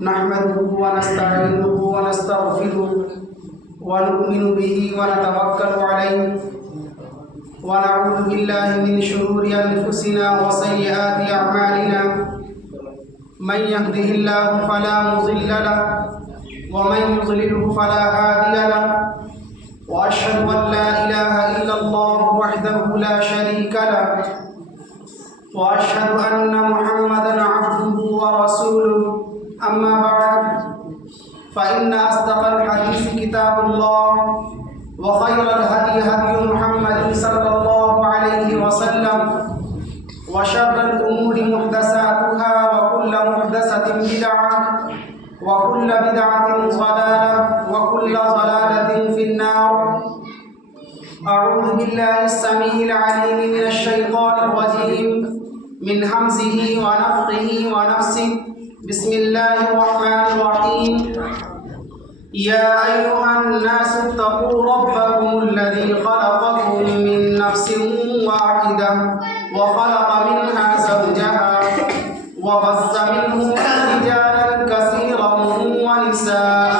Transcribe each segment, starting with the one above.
نحمده ونستعينه ونستغفره ونؤمن به ونتوكل عليه ونعوذ بالله من شرور أنفسنا وسيئات أعمالنا من يهده الله فلا مضل له ومن يضلله فلا هادي له وأشهد أن لا إله إلا الله وحده لا شريك له وأشهد أن محمدا عبده ورسوله أما بعد فإن أصدق الحديث كتاب الله وخير الهدي هدي محمد صلى الله عليه وسلم وشر الأمور محدثاتها وكل محدثة بدعة وكل بدعة ضلالة وكل ضلالة في النار. أعوذ بالله السميع العليم من الشيطان الرجيم من همزه ونفخه ونفسه. بسم الله الرحمن الرحيم. يا أيها الناس اتقوا ربكم الذي خلقكم من نفس واحدة وخلق منها زوجها وبث منهما رجالا كثيرا ونساء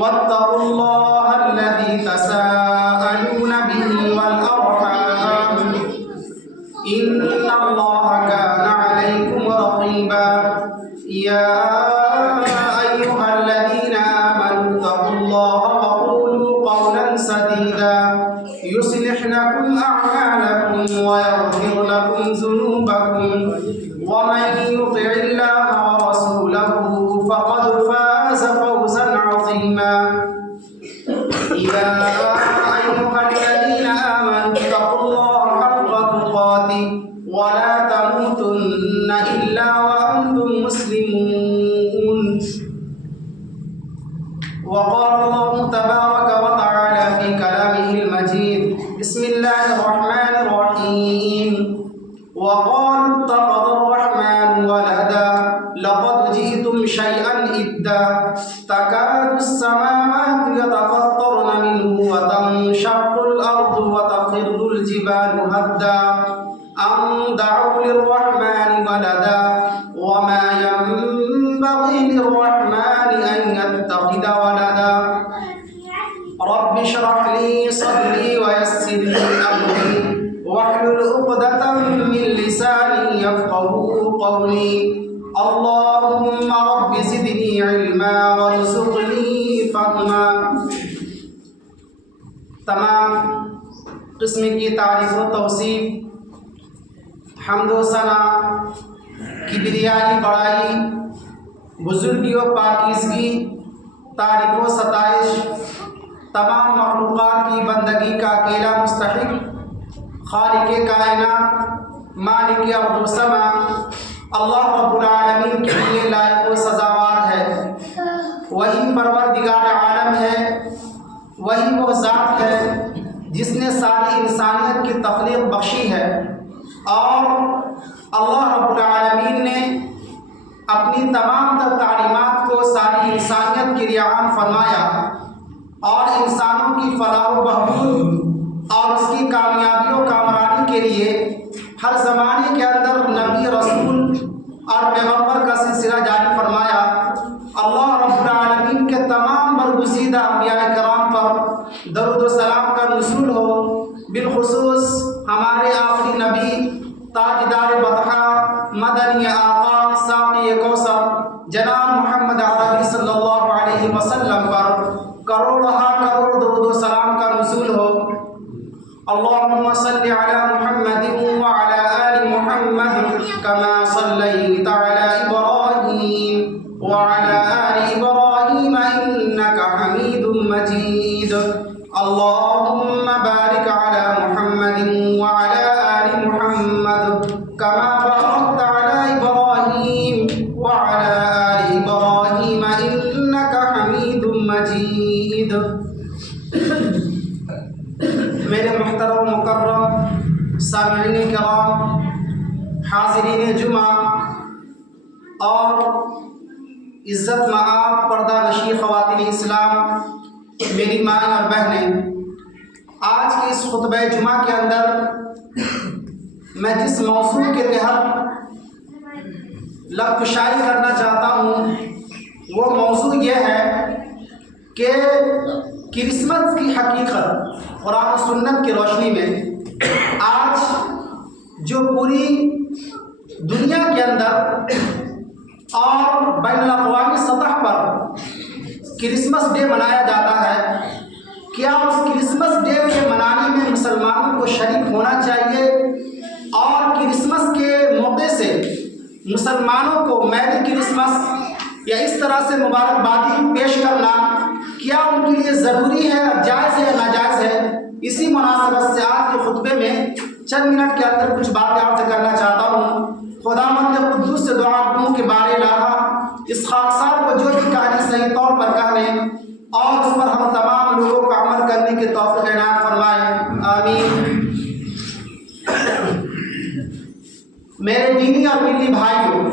واتقوا الله الذي تساءلون به والأرحام إن الله كان عليكم رقيبا. يا أيها الذين آمنوا اتقوا الله وقولوا قولا سديدا يصلح لكم أعمالكم ويغفر لكم ذنوبكم ومن يطع الله ورسوله فقد فاز فوزا عظيما. يا أيها الذين آمنوا اتقوا الله حق تقاته ولا تموتن إلا وأنتم مسلمون. وقال الله تبارك وتعالى في كلامه المجيد. بسم الله الرحمن الرحيم. وقالوا اتخذ الرحمن ولدا لقد جئتم شيئا إدا تكاد السماوات يتفطرن منه وتنشق الأرض وتخر الجبال هدا أن دعوا للرحمن ولدا وما ينبغي للرحمن أن يتخذ ولدا. رب اشرح لي صدري ويسر لي أمري واحلل عقدة من لساني يفقهوا قولي. اللهم رب زدني علما وارزقني فهما. تمام قسم کی تعریف و توصیف، حمد و ثنا، کبریائی بڑائی، بزرگی و پاکیزگی، تعریف و ستائش تمام مخلوقات کی بندگی کا اکیلا مستحق خالق کائنات مالک ارض و سما اللہ رب العالمین کے لیے لائق و سزاوار ہے. وہی پروردگار عالم ہے، وہی وہ ذات ہے جس نے ساری انسانیت کی تخلیق بخشی ہے، اور اللہ رب العالمین نے اپنی تمام تر تعلیمات کو ساری انسانیت کے لیے عام فرمایا، اور انسانوں کی فلاح و بہبود اور اس کی کامیابی و کامرانی کے لیے ہر زمانے کے اندر نبی، رسول اور پیغمبر کا سلسلہ جاری فرمایا. اللہ رب العالمین کے تمام برگزیدہ انبیاء کرام پر درود و سلام کا نزول ہو، بالخصوص ہمارے آخری نبی تاجدار بطحہ مدنی آقا ساقی کوثر جناب محمد عربی صلی اللہ علیہ وسلم پر کروڑہا کروڑ درود و سلام کا نزول ہو. اللهم صل على محمد وعلى آل محمد كما صليت على إبراهيم وعلى آل إبراهيم إنك حميد مجيد. اللهم بارك على محمد وعلى آل محمد كما باركت على إبراهيم وعلى آل إبراهيم إنك حميد مجيد. میرے محترم مکرم سامعین کرام، حاضرین جمعہ اور عزت مآب پردہ نشین خواتین اسلام، میری مائیں اور بہنیں، آج کے اس خطبہ جمعہ کے اندر میں جس موضوع کے تحت لب کشائی کرنا چاہتا ہوں کہ کرسمس کی حقیقت قرآن و سنت کی روشنی میں آج جو پوری دنیا کے اندر اور بین الاقوامی سطح پر کرسمس ڈے منایا جاتا ہے، کیا اس کرسمس ڈے کے منانے میں مسلمانوں کو شریک ہونا چاہیے اور کرسمس کے موقع سے مسلمانوں کو میری کرسمس یا اس طرح سے مبارکبادی پیش کرنا کیا ان کے لیے ضروری ہے، جائز ہے یا ناجائز ہے؟ اسی مناسبت سے آج کے خطبے میں چند منٹ کے اندر کچھ باتیں آپ سے کرنا چاہتا ہوں۔ خداوند قدوس سے دعا گوں کے بارے لاہا اس خاکسار کو جو بھی کہانی صحیح طور پر کہنے اور اس پر ہم تمام لوگوں کو عمل کرنے کے توفیق عنایت فرمائے، آمین۔ میرے دینی اور ملی بھائیوں،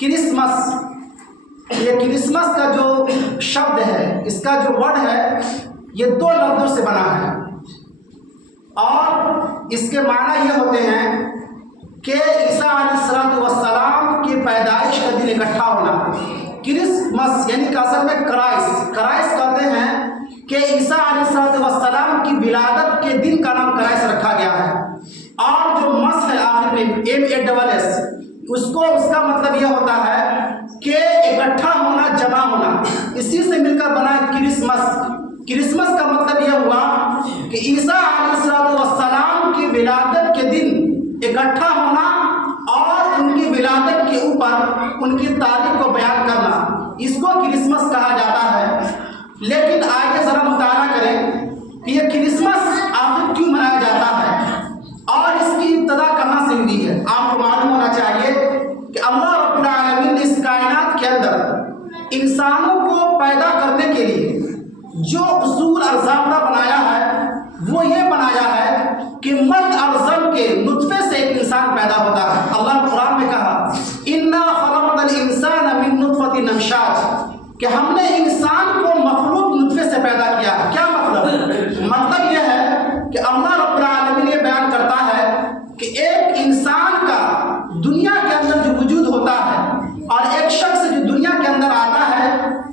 کرسمس، یہ کرسمس کا جو شبد ہے، اس کا جو ورڈ ہے، یہ 2 لفظوں سے بنا ہے اور اس کے معنی یہ ہوتے ہیں کہ عیسیٰ علیہ السلام کی پیدائش کا دن اکٹھا ہونا۔ کرسمس یعنی کہ اصل میں کرائس کہتے ہیں کہ عیسیٰ علیہ السلام کی ولادت کے دن کا نام کرائس رکھا گیا ہے، اور جو مس ہے آخر میں MASS، اس کا مطلب یہ ہوتا ہے کہ اکٹھا ہونا، جمع ہونا، اسی سے مل کر بنا کرسمس۔ کرسمس کا مطلب یہ ہوا کہ عیسیٰ علیہ السلام کی ولادت کے دن اکٹھا ہونا اور ان کی ولادت کے اوپر ان کی تاریخ کو بیان کرنا، اس کو کرسمس کہا جاتا ہے۔ لیکن آگے ذرا مطالعہ کریں کہ یہ کرسمس آخر کیوں منایا جاتا ہے اور اس کی ابتدا کہاں سے ہوئی ہے۔ آپ کو معلوم ہونا چاہیے کہ اللہ رب العالمین نے اس کائنات کے اندر انسانوں کو پیدا کرنے کے لیے جو اصول اور ضابطہ بنایا ہے وہ یہ بنایا ہے کہ مرد اور زن کے نطفے سے ایک انسان پیدا ہوتا ہے۔ اللہ نے قرآن میں کہا اِنَّا خَلَقْنَا الْإِنسَانَ مِن نُطْفَةٍ أَمْشَاجٍ، کہ ہم نے انسان کو مخلوق نطفے سے پیدا کیا۔ کیا مطلب یہ ہے کہ اللہ رب العالمین یہ بیان کرتا ہے کہ ایک انسان کا دنیا کے اندر جو وجود ہوتا ہے اور ایک شخص جو دنیا کے اندر آتا ہے،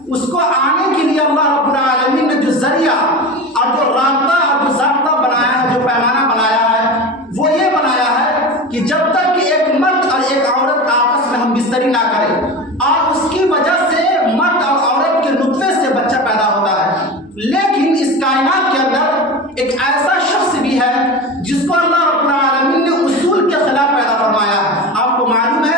اس کو آنے کے لیے اللہ رب العالمین نے جو ذریعہ اور جو رابطہ اور جو ضابطہ بنایا ہے، جو پیمانہ بنایا ہے، وہ یہ بنایا ہے کہ جب تک کہ ایک مرد اور ایک عورت آپس میں ہم بستری نہ کریں، اور اس کی وجہ سے مرد اور عورت کے نطفے سے بچہ پیدا ہوتا ہے۔ لیکن اس کائنات کے اندر ایک ایسا شخص بھی ہے جس کو اللہ رب العالمین نے اصول کے خلاف پیدا فرمایا ہے، آپ کو معلوم ہے،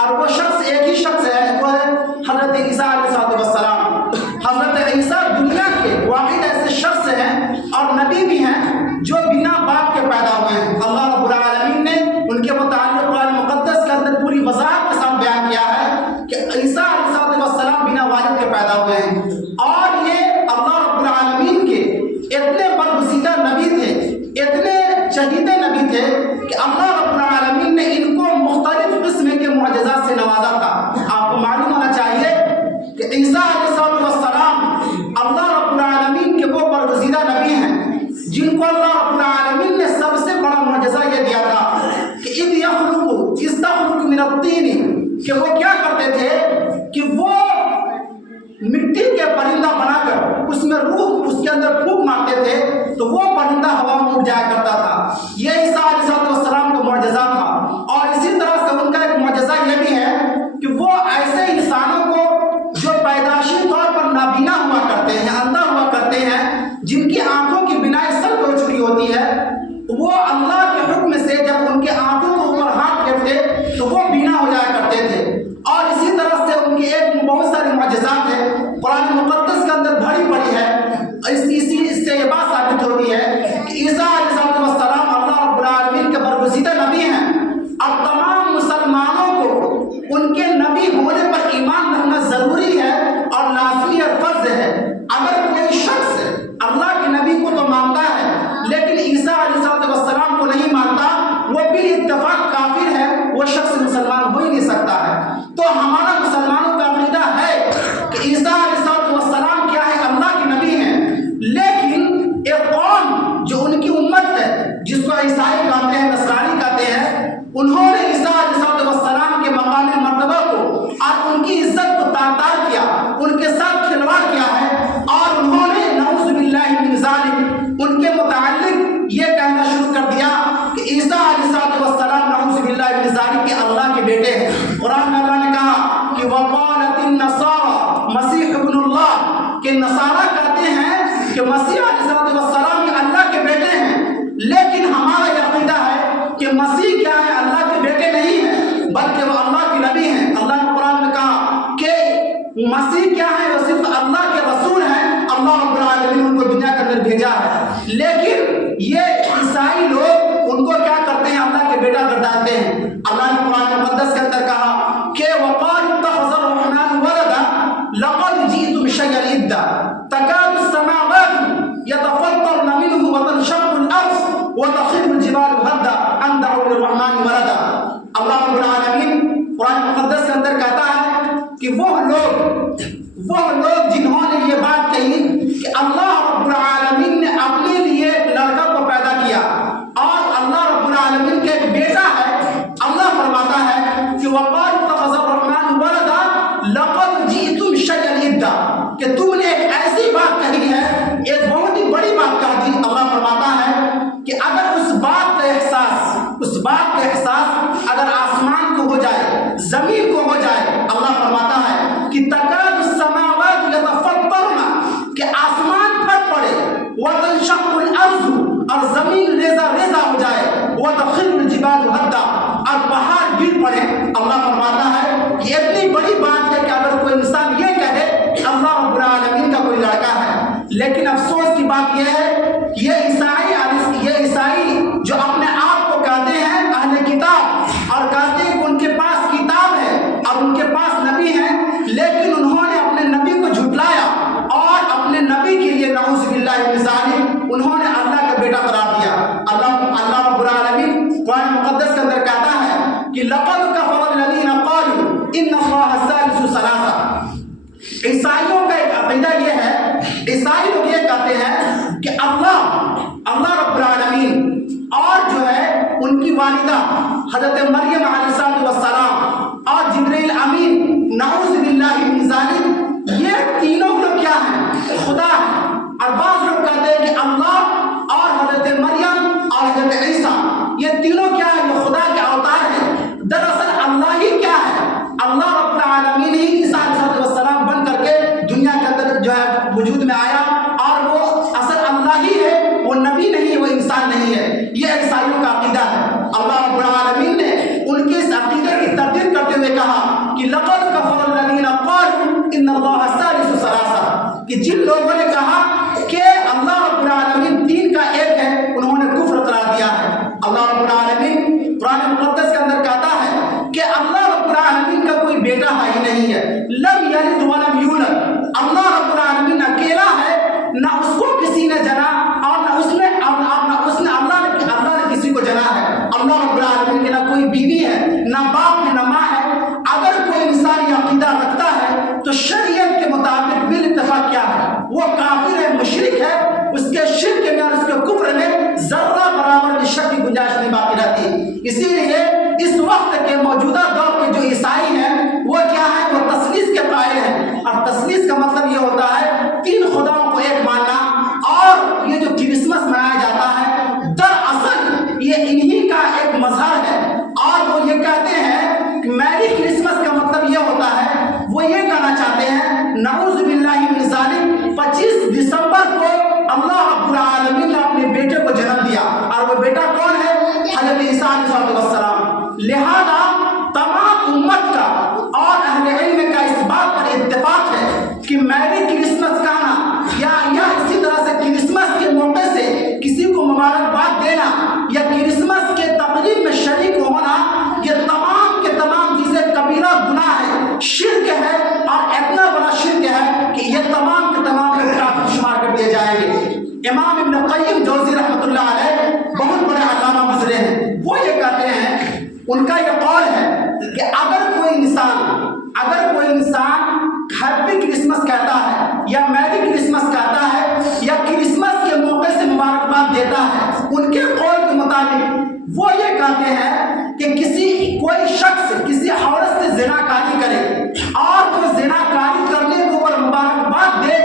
اور وہ شخص ایک ہی شخص ہے، وہ ہے حضرت عیسیٰ علیہ السلام۔ حضرت عیسیٰ دنیا کے واحد ایسے شخص ہیں اور نبی بھی ہیں جو بنا باپ کے پیدا ہوئے ہیں۔ اللہ رب العالمین نے ان کے متعلق قرآن مقدس کے اندر پوری وضاحت کے ساتھ بیان کیا ہے کہ عیسیٰ علیہ السلام بنا والد کے پیدا ہوئے ہیں، اور یہ اللہ رب العالمین کے اتنے برگزیدہ نبی تھے، اتنے چہیدے نبی تھے کہ اللہ رب العالمین نے ان کو مختلف قسم کے معجزات سے نوازا تھا۔ آپ کو معلوم ہونا چاہیے کہ عیسیٰ علیہ السلام اللہ رب العالمین کے وہ برگزیدہ نبی ہیں جن کو اللہ رب العالمین نے سب سے بڑا معجزہ یہ دیا تھا کہ اِذْ تَخْلُقُ مِنَ الطِّينِ، کہ وہ کیا کرتے تھے کہ وہ مٹی کے مسیح کیا ہے؟ وہ صرف اللہ کے رسول ہیں، اللہ رب العالمین ان کو دنیا کے اندر بھیجا ہے۔ لیکن یہ عیسائی لوگ ان کو کیا کرتے ہیں؟ اللہ کے بیٹا گردانتے ہیں۔ اللہ نے قرآن مقدس کے اندر کہا کہ وَقَالُوا اتَّخَذَ الرَّحْمَنُ وَلَدًا لَقَدْ جِئْتُمْ شَيْئًا إِدًّا تَكَادُ السَّمَاوَاتُ يَتَفَطَّرْنَ مِنْهُ وَتَنشَقُّ الْأَرْضُ وَتَخِرُّ الْجِبَالُ هَدًّا أَن دَعَوْا لِلرَّحْمَنِ وَلَدًا۔ اللہ رب العالمین قرآن مقدس کے اندر کہتا ہے کہ وہ لوگ جنہوں نے یہ بات کہی کہ اللہ رب العالمین نے اپنے لیے ایک لڑکا کو پیدا کیا اور اللہ رب العالمین کے ایک بیٹا ہے، اللہ فرماتا ہے کہ وَقَالُوا اتَّخَذَ الرَّحْمَنُ وَلَدًا لَقَدْ جِئْتُمْ شَيْئًا إِدًّا، کہ تم نے ایک ایسی بات کہی ہے، ایک بہت ہی بڑی بات کہہ دی۔ اللہ فرماتا ہے کہ اگر اس بات کا احساس اگر آسمان کو ہو جائے، زمین کو ہو جائے، اللہ فرماتا ہے کہ تکاد السماوات یتفطرن، کہ آسمان پھٹ پڑے، وتنشق الارض، اور زمین ریزہ ریزہ ہو جائے، وتخر الجبال هدا، اور پہاڑ گر پڑے۔ اللہ فرماتا ہے یہ اتنی بڑی بات ہے کہ اگر کوئی انسان یہ کہے کہ اللہ رب العالمین کا کوئی لڑکا ہے، لیکن افسوس کی بات یہ ہے یہ عیسائی جو اپنے آپ کو کہتے ہیں اہل کتاب اور کہتے ہیں کہ ان کے پاس کتاب ہے اور ان کے پاس نبی ہے، لیکن انہوں نے اپنے نبی کو جھٹلایا اور اپنے نبی کے لیے نعوذ باللہ من ذالک انہوں نے اللہ کا بیٹا قرار دیا۔ اللہ رب العالمین قرآن مقدس کے اندر کہتا ہے کہ لقد کفر الذین قالوا ان اللہ ثالث ثلاثہ۔ عیسائیوں کا ایک عقیدہ یہ ہے، عیسائی لوگ یہ کہتے ہیں کہ اللہ رب العالمین اور جو ہے ان کی والدہ حضرت مریم علیہ السلام اور جبرائیل امین نعوذ باللہ من ذالک، یہ تینوں لوگ کیا ہیں؟ خدا ہے۔ اور بعض لوگ کہتے ہیں کہ اللہ اور حضرت مریم اور حضرت عیسیٰ یہ تینوں کیا ہے؟ یہ خدا کے اوتار ہیں۔ دراصل اللہ ہی کیا ہے؟ اللہ رب العالمین ہی عیسیٰ علیہ السلام بن کر کے دنیا کے اندر جو ہے وجود میں آیا، اور وہ اصل اللہ ہی ہے، وہ نبی نہیں، وہ انسان نہیں ہے۔ یہ عیسائیوں کا عقیدہ ہے۔ اللہ رب العالمین نے ان کے اس عقیدے کی تردید کرتے ہوئے کہا کہ لقد کفر الذین قالوا ان اللہ ثالث ثلاثہ، کہ جن لوگوں نے کہا کہ اللہ رب العالمین تین کا ایک ہے، انہوں نے کفر قرار دیا ہے۔ اللہ رب العالمین قرآن مقدس کے اندر کہتا ہے کہ اللہ رب العالمین کا کوئی بیٹا ہے ہی نہیں ہے، لم یلد ولم یولد، اللہ رب العالمین اکیلا ہے، نہ اس کو کسی نے جنا اور نہ اس نے اللہ نے کسی کو جنا ہے۔ اللہ رب العالمین کے نہ کوئی بیوی ہے، نہ باپ ہے، نہ ماں ہے۔ اگر کوئی انسان یہ عقیدہ رکھتا ہے تو شریعت کے مطابق بالاتفاق کیا ہے؟ وہ کافر ہے، مشرک ہے، اس کے شرک میں اور اس کے کفر میں ذرہ برابر کی شک کی گنجائش نہیں باقی رہتی۔ اسی لیے اس وقت کے موجودہ دور کے جو عیسائی ہیں وہ کیا ہے؟ وہ تثلیث کے قائل ہیں، اور تثلیث کا مطلب یہ ہوتا ہے تین خداؤں کو ایک ماننا۔ اور یہ جو کرسمس منایا جاتا ہے دراصل یہ انہی کا ایک مظہر ہے، اور وہ یہ کہتے ہیں کہ میری کرسمس کا مطلب یہ ہوتا ہے، وہ یہ کہنا چاہتے ہیں نعوذ باللہ من ذالک 25 دسمبر کو اللہ رب العالمین نے اپنے بیٹے کو جنم دیا، اور وہ بیٹا کون ہے؟ حضرت عیسیٰ علیہ السلام۔ لہذا تمام امت کا اور اہل علم کا اس بات پر اتفاق ہے کہ میری کرسمس کہنا یا اسی طرح سے کرسمس کے موقع سے کسی کو مبارکباد دینا یا کرسمس کے تقریب میں شریک ہونا، یہ تمام کے تمام چیزیں کبیرہ گناہ ہے، شرک ہے، اور اتنا بڑا شرک ہے کہ یہ تمام کے تمام کافر شمار کر دیے جائیں گے۔ امام ابن قیم جوزی رحمۃ اللہ علیہ بہت بڑے علامہ گزرے ہیں، وہ یہ کہتے ہیں، ان کا یہ قول ہے کہ اگر کوئی انسان ہیپی کرسمس کہتا ہے یا میری کرسمس کہتا ہے یا کرسمس کے موقع سے مبارکباد دیتا ہے، ان کے قول کے مطابق وہ یہ کہتے ہیں کہ کوئی شخص کسی عورت سے زناکاری کرے اور وہ زناکاری کرنے کے اوپر مبارکباد دے،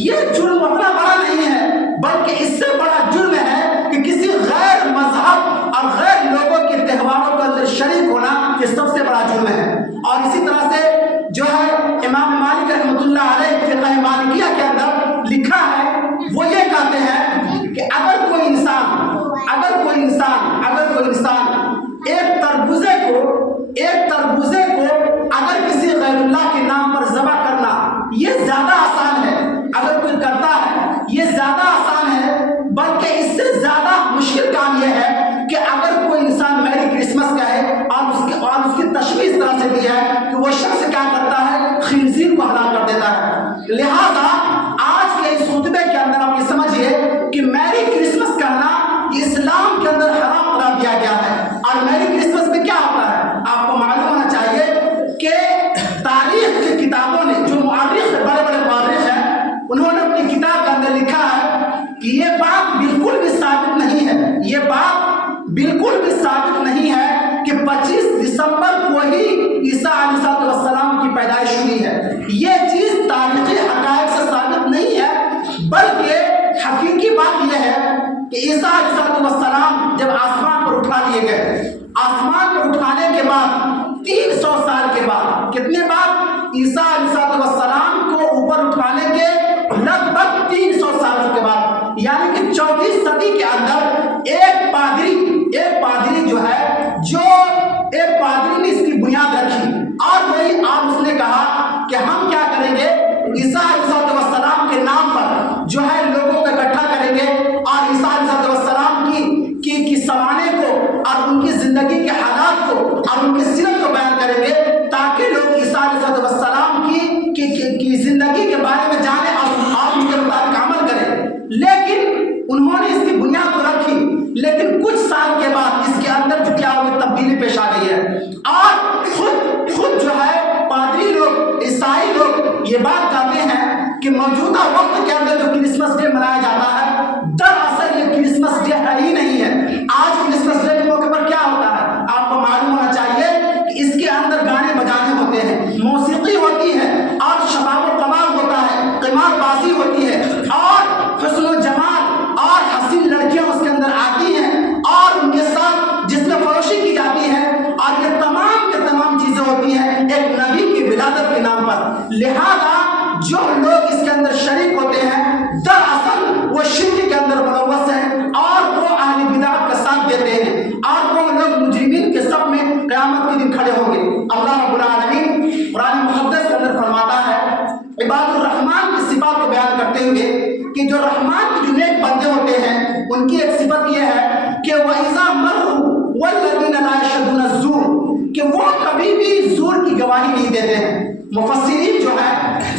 یہ جرم اتنا بڑا نہیں ہے، بلکہ اس سے بڑا جرم ہے کہ کسی غیر مذہب اور غیر لوگوں کے تہواروں کے اندر شریک ہونا، یہ سب سے بڑا جرم ہے۔ اور اسی طرح سے جو ہے امام مالک رحمۃ اللہ علیہ فقہ مالکیہ کے اندر لکھا ہے، وہ یہ کہتے ہیں کہ اگر کوئی انسان ایک تربوزے کو اگر کسی غیر اللہ کے نام پر ذبح کرنا قدیسین کو ہلاک کر دیتا ہے۔ لہذا آج کے اس خطبے کے اندر آپ یہ سمجھیے کہ میری کرسمس کرنا اسلام کے اندر حرام قرار دیا گیا ہے۔ اور میری کرسمس میں کیا ہوتا ہے آپ کو معلوم ہونا چاہیے کہ تاریخ کی کتابوں نے جو مورخ بڑے بڑے مورخ ہیں انہوں نے اپنی کتاب کے اندر لکھا ہے کہ یہ بات بالکل بھی ثابت نہیں ہے، یہ بات بالکل بھی ثابت نہیں ہے کہ 25 دسمبر کو ہی عیسیٰ علیہ السلام کی پیدائش ہوئی ہے۔ یہ چیز تاریخی حقائق سے ثابت نہیں ہے، بلکہ حقیقی بات یہ ہے کہ عیسیٰ علیہ السلام جب آسمان پر اٹھا لیے گئے، آسمان پر اٹھانے کے بعد 300 سال کے بعد، کتنے بعد؟ عیسیٰ علیہ السلام کو اوپر اٹھانے کے لگ بھگ 300 سالوں کے بعد، یعنی کہ 14ویں صدی کے اندر ایک پادری جو ہے ایک پادری نے اس کی بنیاد رکھی، اور وہی آپ اس نے کہا کہ ہم کیا کریں گے، عیسیٰ علیہ السلام کے نام پر جو ہے لوگوں کو اکٹھا کریں گے اور عیسیٰ علیہ السلام کی سوانے کو اور ان کی زندگی کے حالات کو اور ان کی سیرت کو بیان کریں گے تاکہ لوگ عیسیٰ علیہ السلام کی زندگی کے بارے میں جانیں اور ان کے مطابق عمل کریں۔ لیکن انہوں نے اس کی بنیاد تو رکھی، لیکن کچھ سال کے بعد اس کے اندر جو کیا ہوئی تبدیلی پیش آ گئی ہے، اور خود جو ہے پادری لوگ، عیسائی لوگ یہ بات کہتے ہیں کہ موجودہ وقت کے اندر جو کرسمس ڈے منایا جاتا ہے دراصل یہ کرسمس ڈے ہے ہی نہیں ہے۔ آج کرسمس ڈے کے موقع پر کیا ہوتا ہے آپ کو معلوم ہونا چاہیے کہ اس کے اندر گانے بجانے ہوتے ہیں، موسیقی ہوتی ہے، اور شباب و کمال ہوتا ہے، قمار بازی ہوتی ہے، اور حسن و جمال اور حسین لڑکیاں اس کے اندر آتی ہیں اور ان کے ساتھ جس میں فروشی کی جاتی ہے، اور یہ تمام کے تمام چیزیں ہوتی ہیں ایک نبی کی ولادت کے نام پر۔ لہذا جو لوگ اس کے اندر شریک ہوتے ہیں دراصل وہ شرک کے اندر ملوث ہیں اور وہ اہل بدعت کا ساتھ دیتے ہیں، اور وہ لوگ مجرمین کے صف میں قیامت کے دن کھڑے ہوں گے۔ اللہ رب العالمین قرآن مقدس کے اندر فرماتا ہے عباد الرحمن کی صفات کو بیان کرتے ہوئے کہ جو رحمان کے جو نیک بندے ہوتے ہیں ان کی ایک صفت یہ ہے کہ وَإِذَا مَرُّوا وَالَّذِينَ لَا يَشْهَدُونَ الزُّورَ، کہ وہ کبھی بھی زور کی گواہی نہیں دیتے ہیں۔ مفسرین جو ہے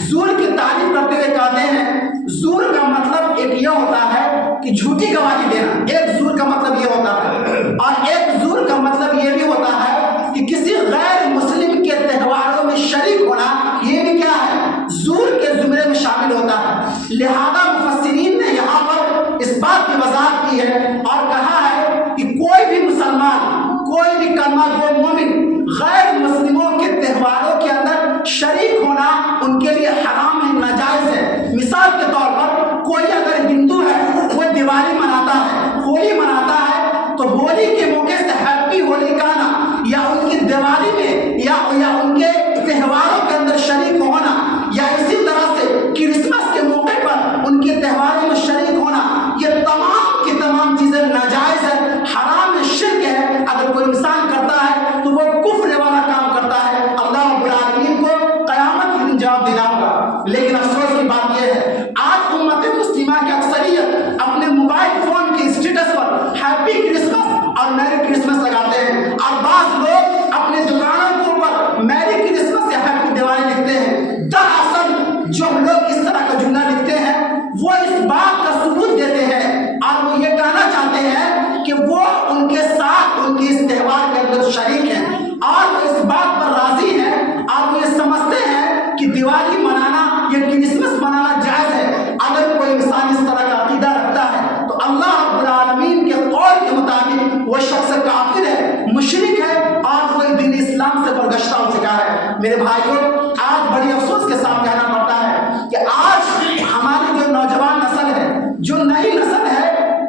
زور کی تعریف کرتے ہوئے کہتے ہیں زور کا مطلب ایک یہ ہوتا ہے کہ جھوٹی گواہی دینا، ایک زور کا مطلب یہ ہوتا ہے، اور ایک زور کا مطلب یہ بھی ہوتا ہے کہ کسی غیر مسلم کے تہواروں میں شریک ہونا، یہ بھی کیا ہے، زور کے زمرے میں شامل ہوتا ہے۔ لہذا مفسرین نے یہاں پر اس بات کی وضاحت کی ہے اور کہا ہے کہ کوئی بھی مسلمان، کوئی بھی کلمہ گو مومن غیر مسلموں کے تہواروں کے اندر شریک ہونا ان کے لیے حرام ہے، ناجائز ہے۔ مثال کے طور پر کوئی اگر ہندو ہے وہ دیوالی مناتا ہے، ہولی مناتا ہے، تو ہولی کے موقع سے ہیپی ہولی کہنا یا ان کی دیوالی میں یا ان کے تہواروں کے اندر شریک ہونا، یا اسی طرح سے کرسمس کے موقع پر ان کے تہواروں میں شریک ہونا، یہ تمام کی تمام چیزیں ناجائز ہے، حرام ہے، شرک ہے۔ اگر کوئی انسان کرتا ہے تو وہ کفر والا کام کرتا ہے، اللہ رب العالمین کو قیامت کے دن جواب دینا ہوگا۔ لیکن افسوس کی بات یہ ہے آج امت مسلمہ کی اکثریت اپنے موبائل فون کے اسٹیٹس پر ہیپی کرسمس اور میری کرسمس لگاتے ہیں، اور بعض لوگ اپنے دکانوں کے اوپر میری کرسمس یا ہیپی دیوالی لکھتے ہیں۔ دراصل جو لوگ اس طرح کا جملہ لکھتے ہیں وہ اس بات کا ثبوت دیتے ہیں اور وہ یہ کہنا چاہتے ہیں کہ وہ ان کے ساتھ ان کے اس تہوار کے اندر شریک ہیں، اور وہ اس بات پر راضی ہیں، اور وہ یہ سمجھتے ہیں کہ دیوالی منانا یا کرسمس منانا جائز ہے۔ اگر کوئی انسان اس طرح کا عقیدہ رکھتا ہے تو اللہ رب العالمین کے قول کے مطابق وہ شخص کافر ہے، مشرک ہے، اور وہ دین اسلام سے برگشتہ ہو چکا ہے۔ میرے بھائیوں، آج بڑی افسوس کے ساتھ کہنا پڑتا ہے کہ آج ہماری جو نوجوان نسل ہے، جو نئی نسل ہے،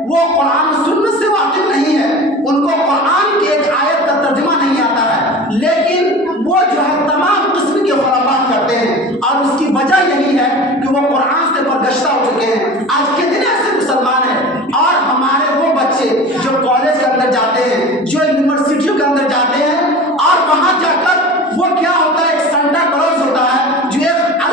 وہ قرآن و سنت سے واقف نہیں ہے، ان کو قرآن کی ایک آیت کا ترجمہ نہیں آتا ہے، لیکن وہ جو ہے تمام قسم کے خرافات کرتے ہیں، اور اس کی وجہ یہی ہے کہ وہ قرآن سے برگشتہ ہو چکے ہیں۔ آج کتنے ایسے مسلمان ہیں، اور ہمارے وہ بچے جو کالج کے اندر جاتے ہیں، جو یونیورسٹیوں کے اندر جاتے ہیں، اور وہاں جا کر وہ کیا ہوتا ہے، ایک سنٹا کلوز ہوتا ہے جو ایک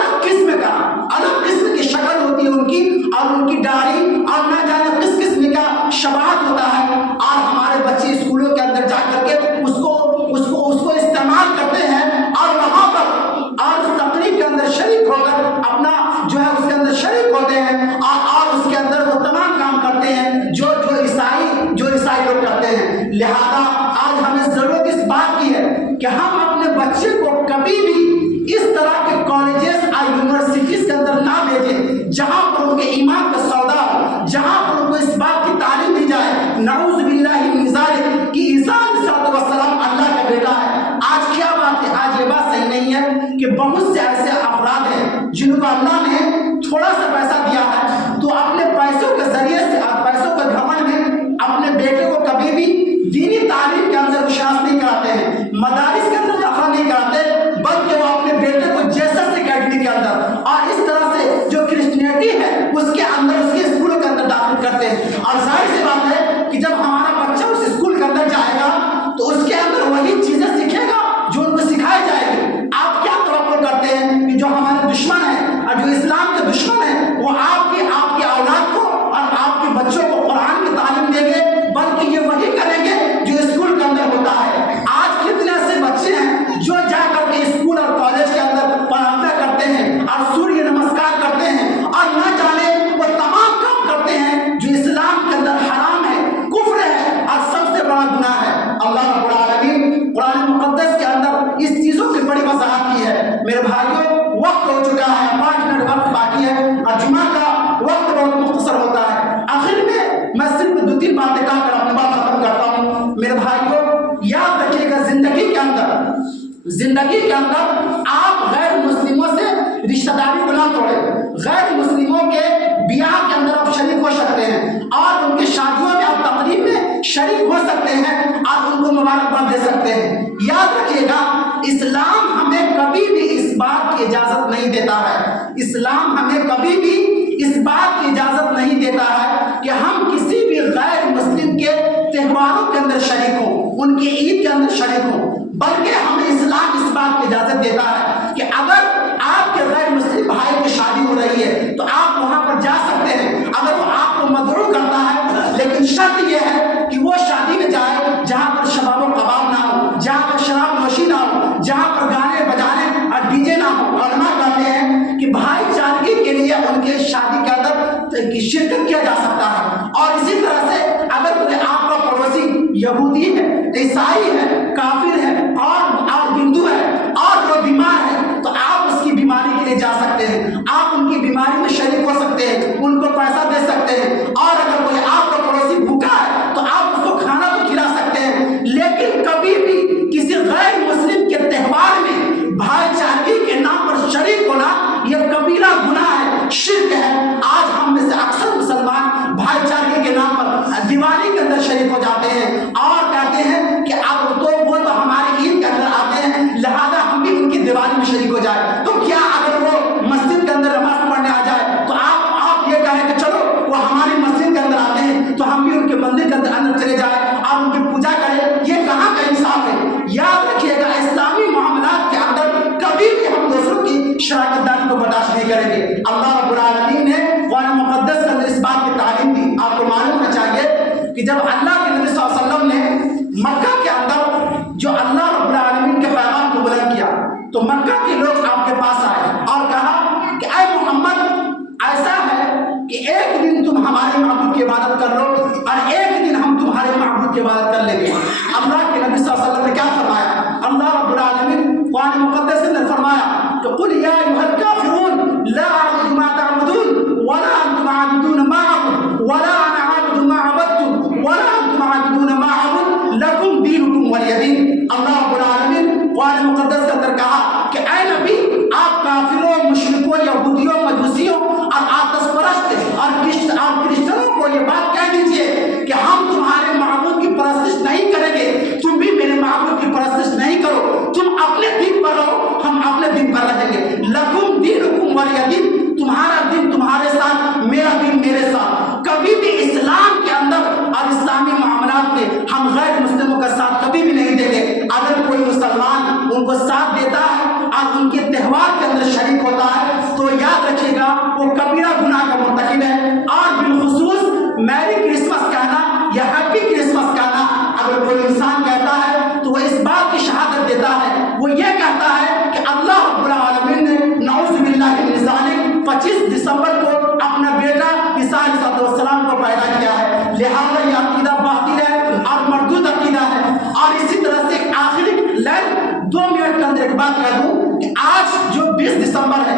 یونیورسٹیز کے اندر نہ بھیجیں جہاں پر ان کے ایمان کا سودا ہو، جہاں پر ان کو اس بات کی تعلیم دی جائے نعوذ باللہ من ذالک کہ عیسیٰ علیہ السلام اللہ کا بیٹا ہے۔ آج کیا بات ہے، آج یہ بات صحیح نہیں ہے کہ بہت سے ایسے افراد ہیں جن کو اللہ نے تھوڑا سا پیسہ دیا ہے تو اپنے پیسوں کے ذریعے سے پیسوں کے گھمنڈ میں اپنے بیٹے کو کبھی بھی دینی تعلیم کے اندر شامل نہیں کراتے ہیں، مدارس کے اندر داخل نہیں کراتے، بلکہ وہ اپنے بیٹے کو جیسس اکیڈمی کے اندر اور اس طرح سے جو کرسچینٹی ہے اس کے اندر اس کے اسکولوں کے اندر داخل کرتے ہیں۔ اور ظاہر سی بات ہے کہ جب ہمارا بچہ اس اسکول کے اندر جائے گا تو اس کے اندر وہی چیزیں سیکھے گا جو ان کو سکھائی جائے گی۔ آپ کیا توقع کرتے ہیں کہ جو ہمارے دشمن ہیں اور جو اسلام کے دشمن ہیں وہ آپ کی اولاد کو اور آپ کے بچوں کو قرآن کی تعلیم دیں گے؟ بلکہ یہ وہی کریں گے جو اسکول کے اندر ہوتا ہے۔ آج کتنے ایسے بچے ہیں جو جا کر کے اسکول اور کالج کے اندر پڑھانا کرتے ہیں اور سوریہ نمسکار کرتے ہیں اور نہ جانے وہ تمام کام کرتے ہیں جو اسلام کے اندر حرام ہے، کفر ہے اور سب سے بڑا گناہ ہے۔ اللہ رب العالمین قرآن مقدس کے اندر اس چیزوں کی بڑی وضاحت کی ہے۔ میرے بھائیوں وقت ہو چکا ہے، 5 منٹ وقت باقی ہے اور جمعہ کا وقت بہت مختصر ہوتا ہے۔ آخر میں صرف 2-3 باتیں کہہ کر اپنی بات ختم کرتا ہوں۔ میرے بھائیوں یاد رکھیے گا زندگی کے اندر آپ غیر مسلموں سے رشتہ داری کو نہ توڑیں۔ غیر مسلموں کے بیاہ کے اندر آپ شریک ہو سکتے ہیں اور ان کی شادیوں میں آپ تقریب میں شریک ہو سکتے ہیں اور ان کو مبارکباد دے سکتے ہیں۔ یاد رکھیے گا اسلام ہمیں کبھی بھی اس بات کی اجازت نہیں دیتا ہے، اسلام ہمیں کبھی بھی اس بات کی اجازت نہیں دیتا ہے کہ ہم کسی بھی غیر مسلم کے تہواروں کے اندر شریک ہوں، ان کی عید کے اندر شریک ہوں، بلکہ ہمیں اسلام اس بات کی اجازت دیتا ہے کہ اگر آپ کے غیر مسلم بھائی کی شادی ہو رہی ہے تو آپ وہاں پر جا سکتے ہیں اگر وہ آپ کو مدعو کرتا ہے، لیکن شرط یہ ہے کہ وہ شادی میں جائے جہاں پر شباب و کباب نہ ہو، جہاں پر شراب نوشی نہ ہو، جہاں پر گانے بجانے اور ڈی جے نہ ہو۔ علماء کہتے ہیں کہ بھائی چارگی کے لیے ان کے شادی کے اندر شرکت کیا جا سکتا ہے۔ اور اسی طرح سے اگر کوئی آپ کا پڑوسی یہودی ہے، عیسائی ہے، کافر ہے اور ہندو ہے اور وہ بیمار ہے تو آپ اس کی بیماری کے لیے جا سکتے ہیں، آپ ان کی بیماری میں شریک ہو سکتے ہیں، ان کو پیسہ دے سکتے ہیں۔ اور اگر کوئی آپ کا پڑوسی بھوکا ہے تو آپ اس کو کھانا تو کھلا سکتے ہیں، لیکن کبھی بھی کسی غیر مسلم کے تہوار میں بھائی چارگی کے نام پر شریک ہونا یہ کبیرہ گناہ ہے، شرک ہے۔ آج ہم میں سے اکثر مسلمان بھائی چارگی کے نام پر دیوالی کے اندر شریک ہو جاتے ہیں اور کہتے ہیں کہ اب تو وہ تو ہماری عید کے اندر آتے ہیں لہذا ہم بھی ان کی دیوالی میں شریک ہو جائے۔ تو کیا اگر وہ مسجد کے اندر نماز پڑھنے آ جائے تو آپ یہ کہیں کہ چلو وہ ہماری مسجد کے اندر آتے ہیں تو ہم بھی ان کے مندر کے اندر چلے جائیں اور ان کی پوجا کریں؟ یہ کہاں کا انصاف ہے؟ یاد رکھیے گا اسلامی معاملات کے اندر کبھی بھی ہم دوسروں کی شراکت داری کو برداشت نہیں کریں گے۔ اللہ رب العالمین نے قرآن مقدس کے اندر اس بات کی تعلیم دی۔ آپ کو معلوم ہونا چاہیے کہ جب اللہ کے نبی صلی اللہ علیہ وسلم نے مکہ کے اندر جو اللہ رب العالمین کے پیغام کو بلند کیا تو مکہ کے لوگ آپ کے پاس آئے اور کہا کہ اے محمد ایسا ہے کہ ایک دن تم ہمارے معبود کی عبادت کر لو اور ایک دن ہم تمہارے معبود کی عبادت کر لیں گے۔ اللہ کے نبی صلی اللہ علیہ وسلم نے کیا فرمایا؟ اللہ رب العالمین قرآن مقدس کے اندر فرمایا کہ قل یا ایھا الکافرون لا اعبد ما تعبدون ولا انتم عابدون ما اعبد ولا انا عابد ما عبدتم ولا انتم عابدون ما اعبد لکم دینکم ولی دین۔ اللہ رب العالمین قرآن مقدس کے اندر کہا کہ اے نبی آپ کافروں، مشرکوں، یہودیوں، مجوسیوں اور آتش پرست اور کرسچنوں کو یہ بات کہہ دیجئے کہ ہم تمہارے معبود کی پرستش نہیں کریں گے، تم بھی میرے معبود کی پرستش نہیں کرو، تم اپنے دین پر رہو، ہم اپنے دین پر رہیں گے۔ لکم دینکم ولی دین، تمہارا دین تمہارے ساتھ، میرا دین میرے ساتھ۔ کبھی بھی اسلام کے اندر اور اسلامی معاملات میں ہم غیر مسلموں کا ساتھ کبھی بھی نہیں دیں گے۔ اگر کوئی مسلمان ان کو ساتھ دیتا ہے اور ان کے تہوار کے اندر شریک ہوتا ہے تو یاد رکھیے گا وہ کبیرہ گناہ کا مرتکب ہے۔ اور بالخصوص میری کرسمس کہنا یا ہیپی کرسمس کہنا اگر کوئی انسان کہتا ہے تو وہ اس بات کی شہادت دیتا ہے، وہ یہ کہتا ہے کہ اللہ رب العالمین نے نعوذ باللہ من ذالک 25 دسمبر کو اپنا بیٹا عیسیٰ علیہ السلام کو پیدا کیا ہے، لہذا یہ عقیدہ باطل ہے اور مردود عقیدہ ہے۔ اور اسی طرح سے آخری لائن 2 منٹ کے اندر ایک بات کہہ دوں کہ آج جو 20 دسمبر ہے